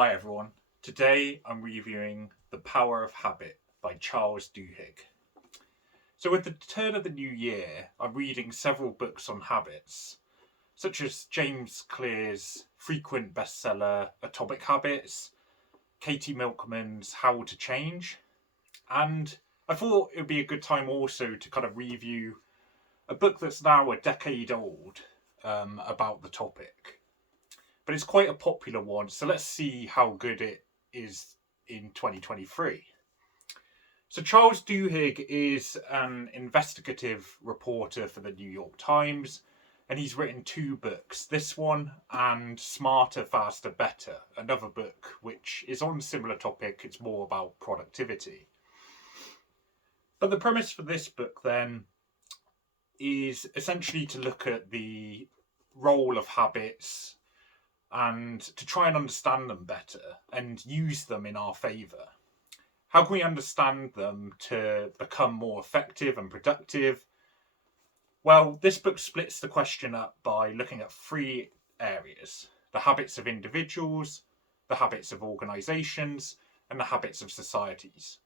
Hi everyone. Today I'm reviewing The Power of Habit by Charles Duhigg. So, with the turn of the new year, I'm reading several books on habits, such as James Clear's frequent bestseller Atomic Habits, Katie Milkman's How to Change, and I thought it would be a good time also to kind of review a book that's now a decade old about the topic. But it's quite a popular one, so let's see how good it is in 2023. So, Charles Duhigg is an investigative reporter for the New York Times, and he's written two books, this one and Smarter, Faster, Better, another book which is on a similar topic. It's more about productivity. But the premise for this book then is essentially to look at the role of habits and to try and understand them better and use them in our favour. How can we understand them to become more effective and productive? Well, this book splits the question up by looking at three areas: the habits of individuals, the habits of organisations, and the habits of societies.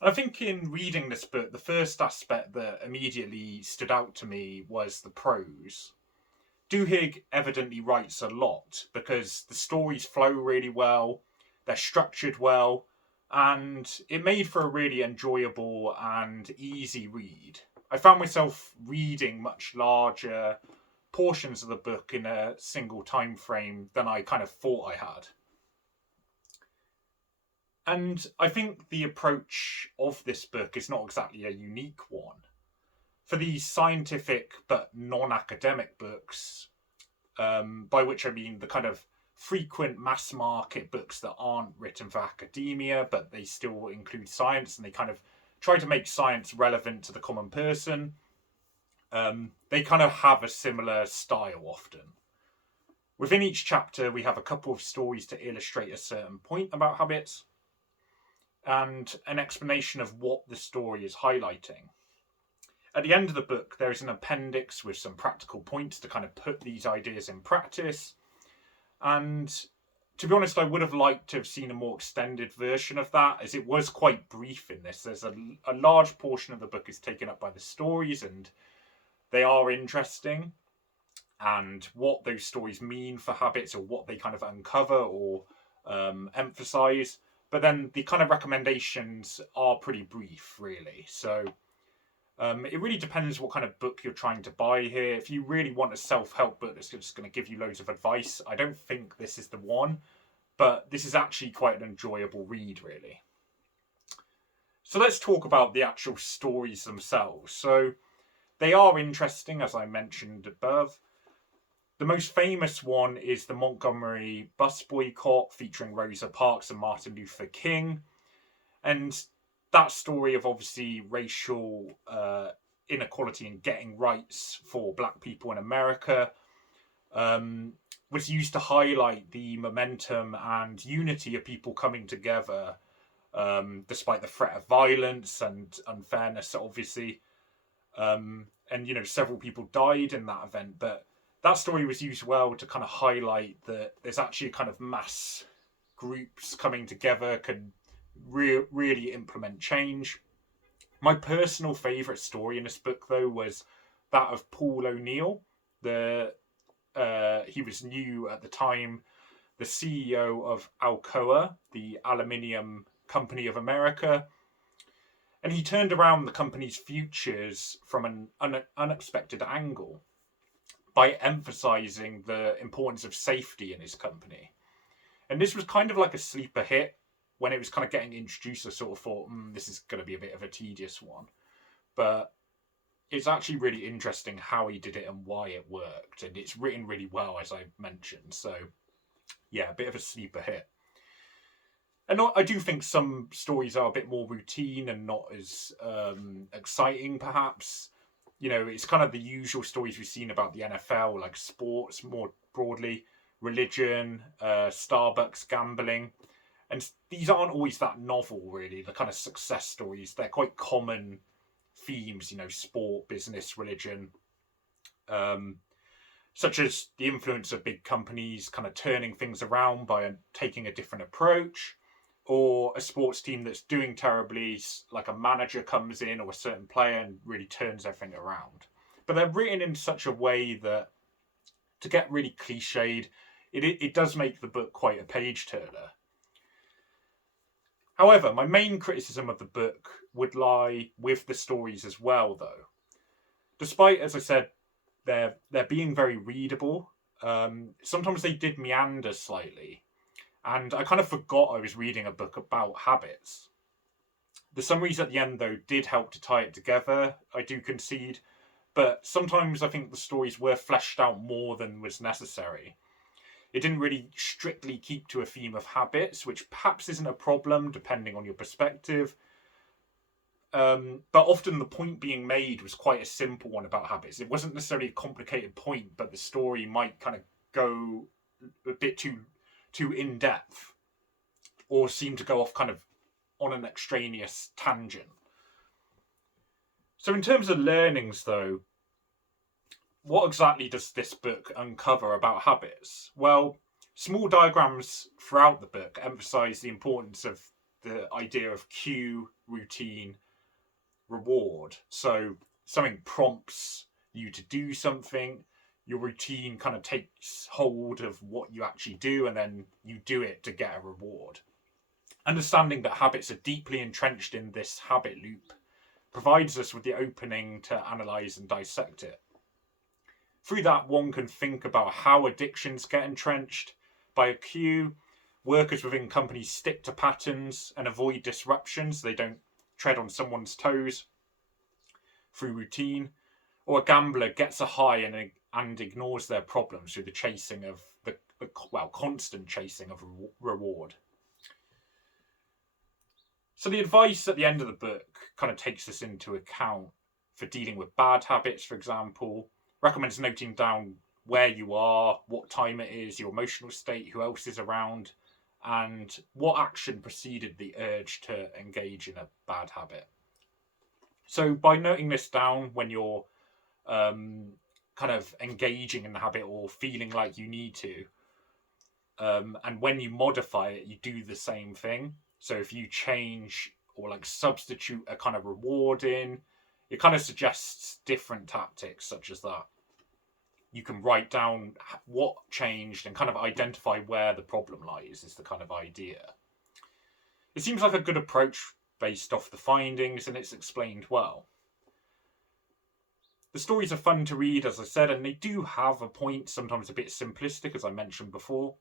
And I think in reading this book, the first aspect that immediately stood out to me was the prose. Duhigg evidently writes a lot because the stories flow really well, they're structured well, and it made for a really enjoyable and easy read. I found myself reading much larger portions of the book in a single time frame than I kind of thought I had. And I think the approach of this book is not exactly a unique one. For these scientific but non-academic books, by which I mean the kind of frequent mass market books that aren't written for academia, but they still include science and they kind of try to make science relevant to the common person, they kind of have a similar style often. Within each chapter, we have a couple of stories to illustrate a certain point about habits and an explanation of what the story is highlighting. At the end of the book, there is an appendix with some practical points to kind of put these ideas in practice. And to be honest, I would have liked to have seen a more extended version of that, as it was quite brief in this. There's a large portion of the book is taken up by the stories, and they are interesting. And what those stories mean for habits, or what they kind of uncover or emphasize. But then the kind of recommendations are pretty brief, really. So it really depends what kind of book you're trying to buy here. If you really want a self-help book that's just going to give you loads of advice, I don't think this is the one. But this is actually quite an enjoyable read, really. So let's talk about the actual stories themselves. So they are interesting, as I mentioned above. The most famous one is the Montgomery bus boycott, featuring Rosa Parks and Martin Luther King. And that story of obviously racial inequality and getting rights for black people in America was used to highlight the momentum and unity of people coming together despite the threat of violence and unfairness, obviously. And, several people died in that event, but that story was used well to kind of highlight that there's actually a kind of mass groups coming together can really implement change. My personal favourite story in this book, though, was that of Paul O'Neill. He was new at the time, the CEO of Alcoa, the aluminium company of America, and he turned around the company's futures from an unexpected angle by emphasising the importance of safety in his company. And this was kind of like a sleeper hit. When it was kind of getting introduced, I sort of thought, this is going to be a bit of a tedious one. But it's actually really interesting how he did it and why it worked. And it's written really well, as I mentioned. So, yeah, a bit of a sleeper hit. And I do think some stories are a bit more routine and not as exciting, perhaps. It's kind of the usual stories we've seen about the NFL, like sports more broadly, religion, Starbucks, gambling. And these aren't always that novel, really, the kind of success stories. They're quite common themes, sport, business, religion. such as the influence of big companies kind of turning things around by taking a different approach, or a sports team that's doing terribly, like a manager comes in or a certain player and really turns everything around. But they're written in such a way that, to get really cliched, it does make the book quite a page turner. However, my main criticism of the book would lie with the stories as well, though. Despite, as I said, they're being very readable, sometimes they did meander slightly, and I kind of forgot I was reading a book about habits. The summaries at the end, though, did help to tie it together, I do concede, but sometimes I think the stories were fleshed out more than was necessary. It didn't really strictly keep to a theme of habits, which perhaps isn't a problem depending on your perspective. But often the point being made was quite a simple one about habits. It wasn't necessarily a complicated point, but the story might kind of go a bit too in depth, or seem to go off kind of on an extraneous tangent. So in terms of learnings, though, what exactly does this book uncover about habits? Well, small diagrams throughout the book emphasize the importance of the idea of cue, routine, reward. So something prompts you to do something, your routine kind of takes hold of what you actually do, and then you do it to get a reward. Understanding that habits are deeply entrenched in this habit loop provides us with the opening to analyse and dissect it. Through that, one can think about how addictions get entrenched by a cue. Workers within companies stick to patterns and avoid disruption so they don't tread on someone's toes through routine. Or a gambler gets a high and ignores their problems through the chasing of the constant chasing of reward. So the advice at the end of the book kind of takes this into account for dealing with bad habits, for example. Recommends noting down where you are, what time it is, your emotional state, who else is around, and what action preceded the urge to engage in a bad habit. So by noting this down when you're kind of engaging in the habit or feeling like you need to, and when you modify it, you do the same thing. So if you change or like substitute a kind of reward in, it kind of suggests different tactics such as that. You can write down what changed and kind of identify where the problem lies, is the kind of idea. It seems like a good approach based off the findings, and it's explained well. The stories are fun to read, as I said, and they do have a point, sometimes a bit simplistic, as I mentioned before.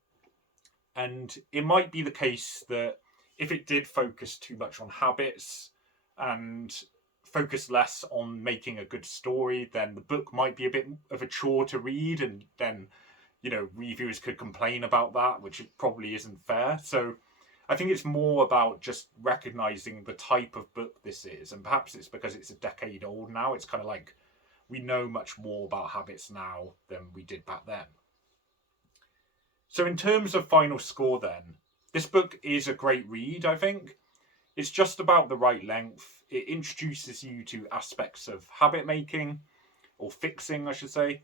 And it might be the case that if it did focus too much on habits and focus less on making a good story, then the book might be a bit of a chore to read, and then, reviewers could complain about that, which it probably isn't fair. So I think it's more about just recognizing the type of book this is, and perhaps it's because it's a decade old now. It's kind of like we know much more about habits now than we did back then. So in terms of final score then, this book is a great read, I think. It's just about the right length. It introduces you to aspects of habit making, or fixing, I should say.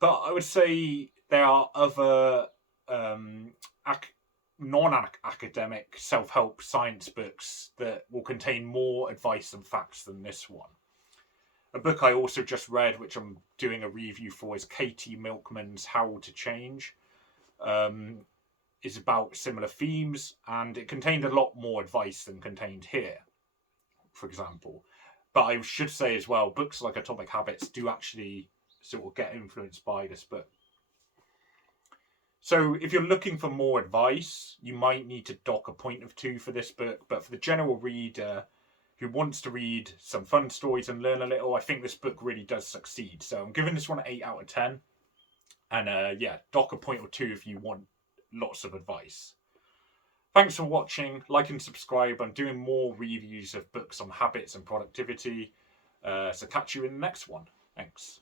But I would say there are other non-academic self-help science books that will contain more advice and facts than this one. A book I also just read, which I'm doing a review for, is Katie Milkman's How to Change. Is about similar themes, and it contained a lot more advice than contained here, for example. But I should say as well, books like Atomic Habits do actually sort of get influenced by this book. So if you're looking for more advice, you might need to dock a point of 2 for this book, but for the general reader who wants to read some fun stories and learn a little, I think this book really does succeed. So I'm giving this one an 8 out of 10. And dock a point or 2 if you want lots of advice. Thanks for watching. Like and subscribe. I'm doing more reviews of books on habits and productivity. So catch you in the next one. Thanks.